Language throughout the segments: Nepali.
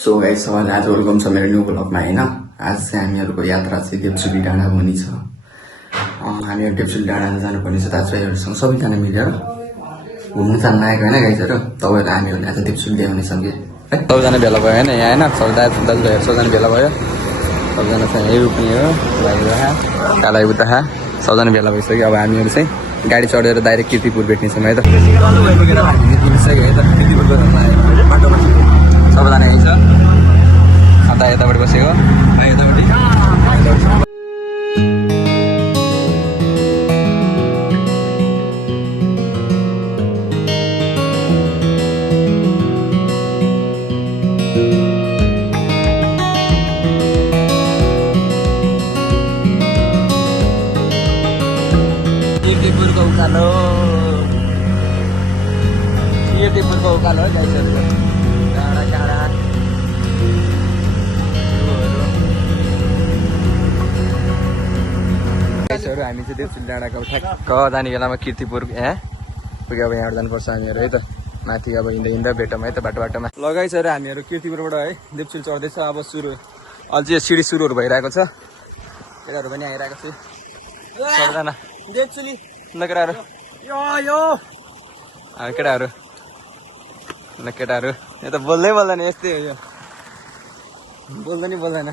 सो गाइस सबैलाई आज वेलकम छ मेरो न्यू ब्लगमा हैन। आज चाहिँ हामीहरूको यात्रा चाहिँ देवचुली डाँडा भन्ने छ। हामीहरू देवचुली डाँडा जानुपर्ने छ दाजुभाइहरूसँग सबैजना मिलेर घुम्न जान लागेको होइन गाइसहरू। तपाईँहरू हामीहरूले आज देवचुली ल्याउने छौँ कि है। सबैजना भेला भयो होइन यहाँ होइन। दाजुभाइहरू सबैजना भेला भयो। सबैजना चाहिँ यही रूपनी हो काला उता सबैजना भेला भइसक्यो। अब हामीहरू चाहिँ गाडी चढेर डाइरेक्ट किर्तिपुर भेट्नेछौँ है त। बाटोमा सबैजना यही छ। अन्त यतापट्टि बसेको यतापट्टि किर्तिपुरको उकालो है गाइसहरू। टाढा टाढा गाइसहरू हामी चाहिँ देवचुली डाँडाको ठ्याक्क जाने बेलामा किर्तिपुर यहाँ पुग्यो। अब यहाँबाट जानुपर्छ हामीहरू है त। माथि अब हिँड्दा भेटौँ है त बाटोमा। ल गाइसहरू हामीहरू किर्तिपुरबाट है देवचुली चढ्दैछ। अब सुरु अझै सिडी सुरुहरू भइरहेको छ। केटाहरू पनि आइरहेको छ सबैजना देवचुली केटाहरू केटाहरू यो त बोल्दै बोल्दैन यस्तै हो यो बोल्दैन।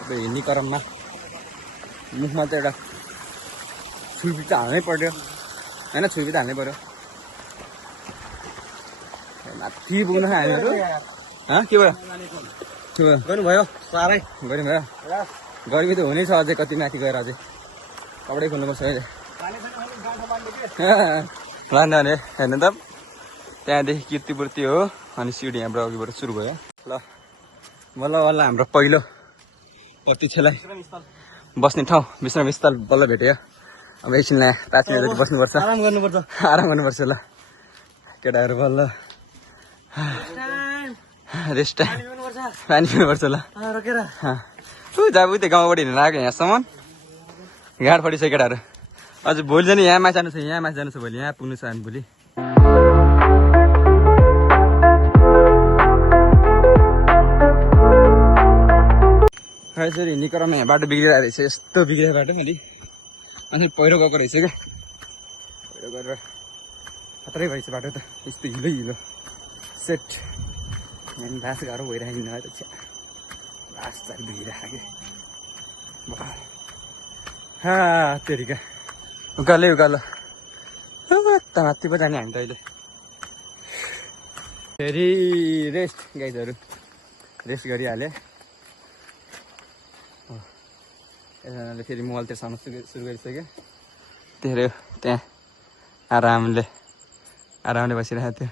अब हिँड्ने क्रममा मुखमा त एउटा छुर्पी त हाल्नै पर्यो होइन। छुर्पी त हाल्नै पर्यो। माथि पुग्नु हामीहरू के भयो गर्नुभयो साह्रै गर्नुभयो। गर्मी त हुनै छ अझै कति माथि गएर अझै कपडै खोल्नुपर्छ अहिले लाँदा भने हेर्नु त। त्यहाँदेखि किर्तिपुर त्यो हो अनि सिडी यहाँबाट अघिबाट सुरु भयो। ल बल्ल बल्ल हाम्रो पहिलो प्रतीक्षालाई बस्ने ठाउँ विश्राम स्थल बल्ल भेट्यो। अब एकछिनलाई 5 मिनट जति बस्नुपर्छ। आराम गर्नुपर्छ। ल केटाहरू बल्ल रेस्ट पानी पिउनुपर्छ। ल जब उतै गाउँबाट हिँडेर आएको यहाँसम्म घाँट फटिसक्यो केटाहरू। अझ भोलि जाने यहाँ माथि जानु छ भोलि यहाँ पुग्नु छ हामी भोलि। यसरी हिँड्ने क्रममा यहाँ बाटो बिग्रिरहेको रहेछ। यस्तो बिग्रेको बाटो अलि अनि पहिरो गएको रहेछ क्या। पहिरो गरेर खतरै भएछ बाटो त। यस्तो हिलो सेट यहाँ लास गाह्रो भइरहेको है त। लास चार बिग्रिरहेको कि तेरिका उकालो माथि पो जाने हामी त अहिले। फेरि रेस्ट गाइजहरू रेस्ट गरिहाले। एकजनाले फेरि मोबाइलतिर साउन सुरु गरिसक्यो। त्यो त्यहाँ आरामले बसिरहेको थियो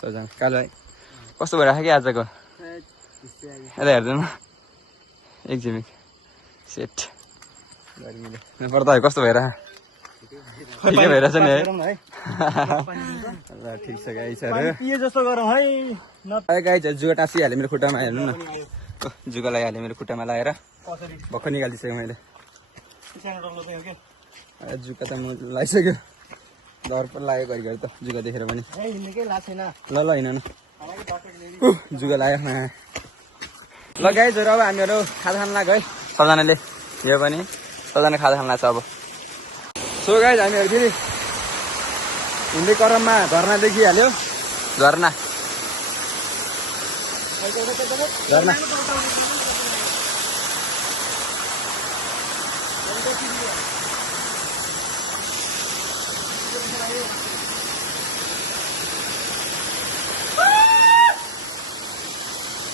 सबजना। कालो कस्तो भइरहेको कि आजको यता हेर्दैन एक झिमिक सेट गर्मीले पर्दा कस्तो भइरहेको ठिकै भइरहेछ नि है। ल ठिक छ गाइजहरू जुगा टाँसिहालेँ मेरो खुट्टामा हेर्नु न। जुगा लगाइहालेँ मेरो खुट्टामा लगाएर भर्खर निकालिदिइसकेँ मैले। जुका त म लगाइसक्यो डर पनि लाग्यो घरिघरि त जुगा देखेर पनि। ल हिँड न जुगा लाग्यो। ल गाइजहरू अब हामीहरू खाजा खान लाग्यो है सबजनाले। यो पनि सबजना खाजा खान लाग्छ अब। सो गाइज हामीहरू फेरि हिँड्ने क्रममा झरना देखिहाल्यो। झरना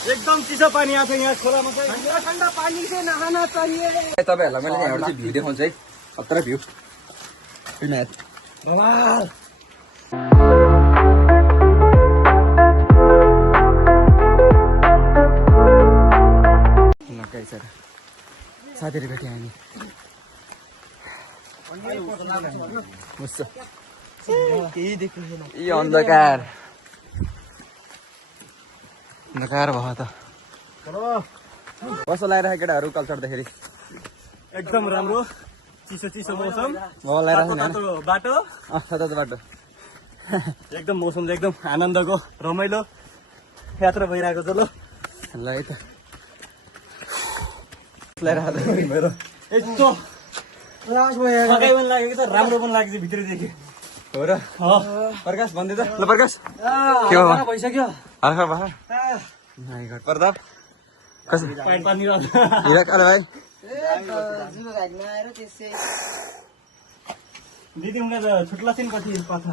एकदम चिसो पानी आएको छ यहाँ खोलामा चाहिँ। ठन्डा पानी से नहाना चाहिए। तपाईँहरूलाई मैले यहाँबाट चाहिँ भ्यू देखाउँछु है। खतरा भ्यू साथीहरू भेट्यौँ हामी। यो अन्धकार भयो त। कस्तो लागिरहेको केटाहरू कल चढ्दाखेरि? एकदम राम्रो चिसो मौसम लगाइरहेको बाटो बाटो एकदम मौसम चाहिँ एकदम आनन्दको रमाइलो यात्रा भइरहेको छ ल ल है त मेरो यस्तो थकाइ पनि लागेको छ राम्रो पनि लागेको छ भित्रदेखि हो र प्रकाश भन्दै त ल प्रकाश के हो? भइसक्यो आखा बाखा प्रताप कसरी पानी पानी हिरा काले भाइ दिदी उनले त छुट्ला थिइन् कति पाथा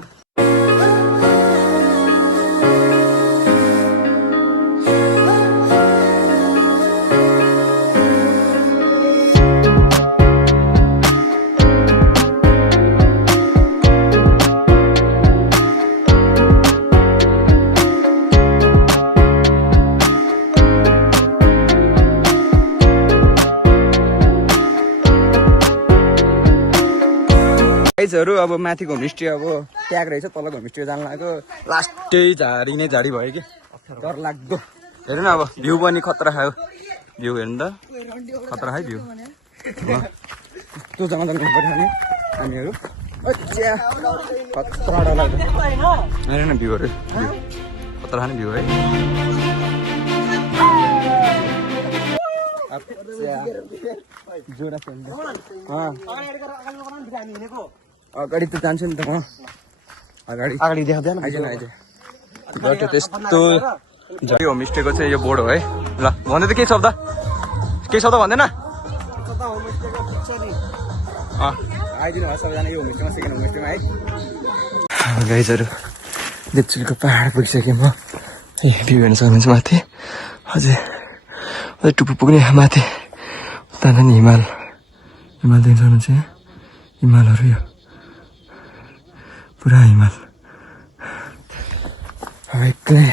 गाइजहरू अब माथिको होमस्टे अब ट्याग रहेछ तलको होमस्टे जान लाग्यो लास्टै झाडी नै झाडी भयो कि डर लाग्दो हेर्नु न अब भ्यू पनि खतरा खायो भ्यू हेर्नु त खतरा है भ्यू त्यो जग्गा जानु पऱ्यो भने हामीहरू अच्छा खतरा डर लाग्दो हेर्नु न भ्यूहरू खतरा खाने भ्यू है जोडा अगाडि त जान्छु नि त म अगाडि देखाउँदैन आइज न आइज बाटो त्यस्तो यो होमस्टेको चाहिँ यो बोर्ड हो है ल भन्दै त केही शब्द भन्दैन आइदिनु भयो सबैजना यो होमस्टेमा सेकेन्ड होमस्टेमा है गाइजहरू देप्चुलीको पाहाड पुगिसकेँ म ए भ्यू हेर्न सक्नुहुन्छ माथि अझै टुप्पो पुग्ने माथि उता नि हिमाल देख्न सक्नुहुन्छ हिमालहरू यो पुरा हिमाल अब एक्लै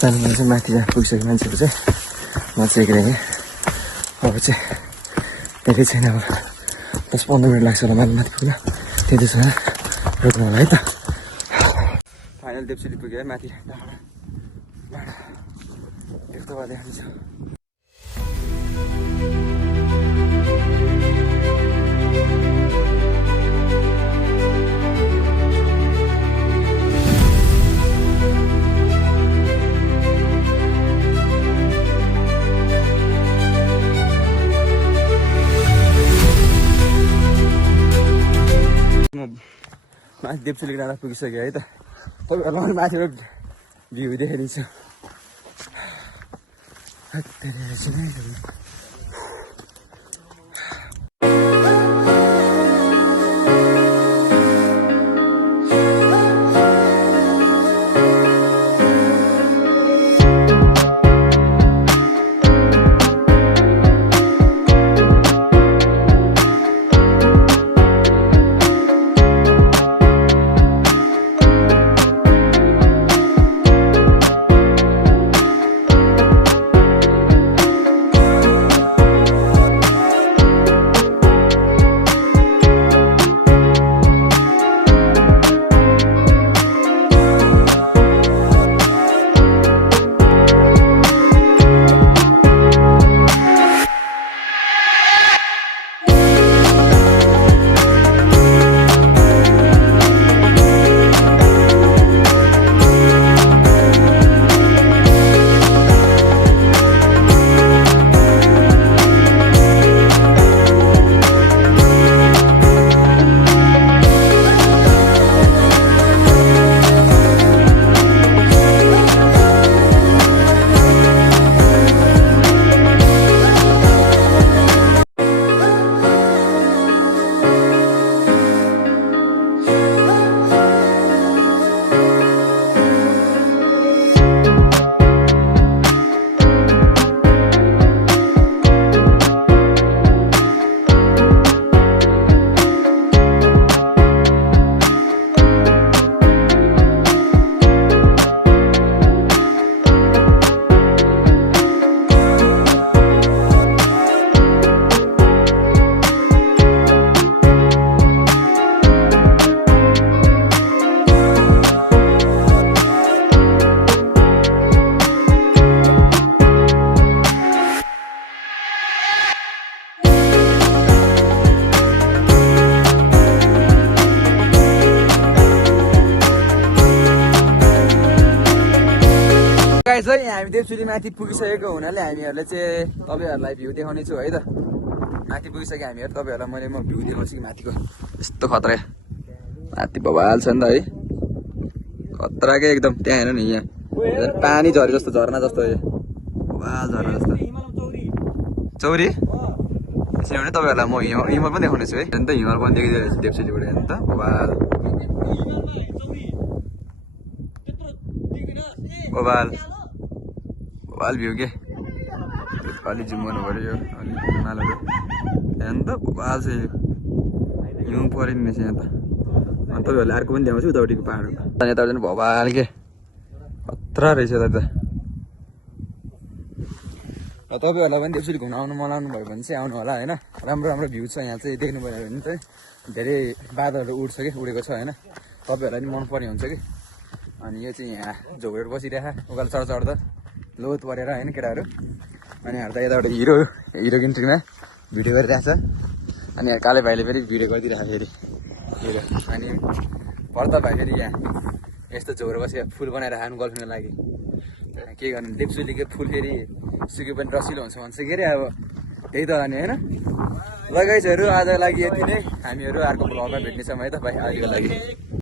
जानु चाहिँ माथि जहाँ पुगिसक्यो मान्छेहरू चाहिँ म चाहिँ एक्लै अब चाहिँ धेरै छैन अब 10-15 मिनट लाग्छ होला माथि पुग्न त्यति छ रोक्नु होला है त फाइनल देप्चुली पुग्यो है माथि यस्तो भएर देखाउँछ माथि देप्चुलीको डाँडा पुगिसक्यो है त तपाईँहरूलाई माथिबाट भ्यू देखाइदिन्छु गाइस है हामी देवसुली माथि पुगिसकेको हुनाले हामीहरूले चाहिँ तपाईँहरूलाई भ्यू देखाउने छु है त माथि पुगिसक्यो हामीहरू तपाईँहरूलाई मैले म भ्यू देखाउँछु कि माथिको यस्तो खतरा माथि बवाल छ नि त है खतराकै एकदम त्यहाँ हेर्नु नि यहाँ पानी झरे जस्तो झरना जस्तो बवाल झरना जस्तो चौरी त्यसो भने तपाईँहरूलाई म हिमाल पनि देखाउने छु है अन्त हिमाल पनि देखिदिएको छु देवसुलीबाट हेर्नु त बवाल बवाल बवाल भ्यू के अलि जुम गर्नु पऱ्यो यो अलि हिमालहरू हेर्नु त बवाल छ यो हिउँ पऱ्यो नि रहेछ यहाँ त अनि तपाईँहरूले अर्को पनि देखाउँछु उतापट्टिको पाहाडहरू यता झन् बवाल के खतरा रहेछ यता त र तपाईँहरूलाई पनि देवसुली घुम्न आउनु मन आउनु भयो भने चाहिँ आउनु होला होइन राम्रो राम्रो भ्यू छ यहाँ चाहिँ देख्नु पऱ्यो भने चाहिँ धेरै बादलहरू उड्छ कि उडेको छ होइन तपाईँहरूलाई पनि मनपर्ने हुन्छ कि अनि यो चाहिँ यहाँ झोकेर बसिरहेको उकालो चढ्दा लोत परेर होइन केटाहरू अनि त यताबाट हिरो इन्ट्रीमा भिडियो गरिरहेछ अनि यहाँ काले भाइले फेरि भिडियो गरिदिरहेको फेरि हिरो अनि पर्दा भाइ फेरि यहाँ यस्तो झोकेर बसेर फुल बनाएर खानु गर्लफ्रेन्डको लागि के गर्नु देवसुलीको फुल फेरि सुके पनि रसिलो हुन्छ भन्छ के अरे अब त्यही त अनि होइन ल गाइजहरू आजको लागि यति नै हामीहरू अर्को भ्लगमा भेट्नेछौँ है त भाइ आजको लागि